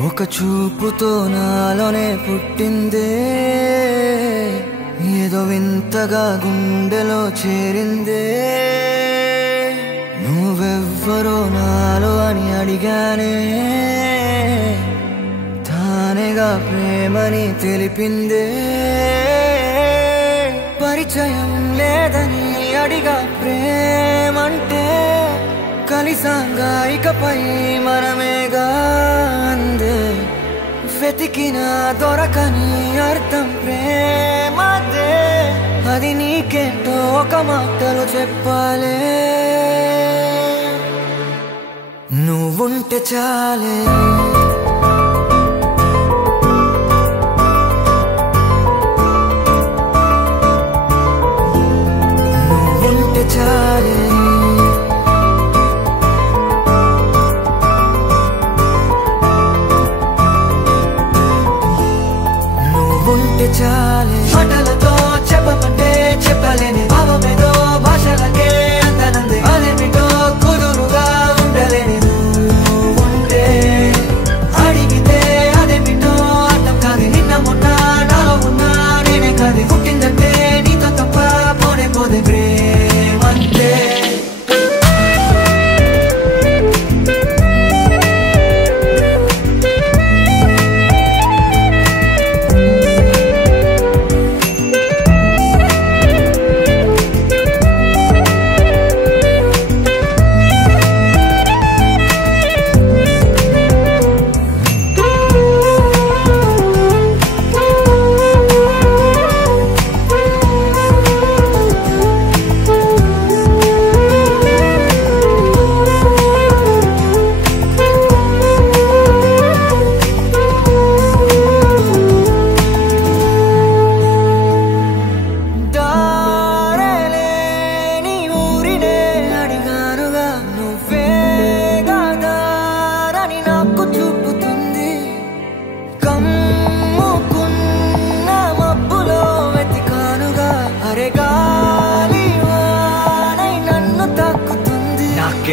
ఒక చూపుతో నాలోనే పుట్టిందే ఏదో వింతగా గుండెలో చేరిందే నువ్వెవ్వరో నాలో అని అడిగానే తానేగా ప్రేమని తెలిపిందే పరిచయం లేదని అడిగా ప్రేమంటే కలిసాంగా ఇకపై మనమేగా అందే వెతికినా దొరకని అర్థం ప్రేమదే అది నీకేంటో ఒక మాటలో చెప్పాలే నువ్వుంటే చాలే నువ్వుంటే చాలే ఉంటే చాలే మాటలతో చెప్పమంటే చెప్పలేని భావమేదో భాషలకే అందనంది అదేమిటో కుదురుగా ఉండలేని ఉంటే అడిగితే అదేమిటో అర్థం కాదు నిన్న మొన్న నాలో ఉన్నా నేనే కాదు పుట్టిందంటే నీతో తప్ప పోనే పోదే ప్రేమంతే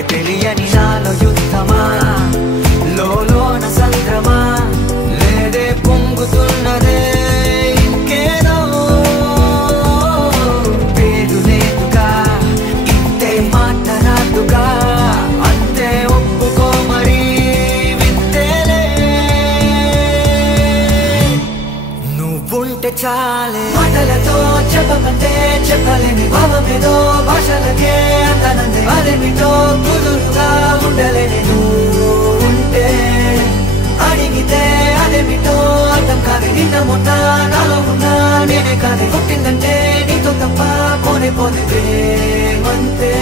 తెలియని నాలో యుద్ధమా లోన సంద్రమా లేదే పొంగుతున్నదే ఇంకేదో పేరు లేదుగా ఇంతే మాట రాదుగా అంతే ఒప్పుకో మరి వింతేలే నువ్వుంటే చాలే మాటలతో చెప్పమంటే చెప్పలేని భావమేదో భాషలకే అందనందే అదేమిటో కుదురుగా ఉండలేని ఉంటే అడిగితే అదేమిటో అర్థం కాదు నిన్న మొన్న నాలో ఉన్నా నేనే కాదు పుట్టిందంటే నీతో తప్ప పోనే పోతే ప్రేమంతే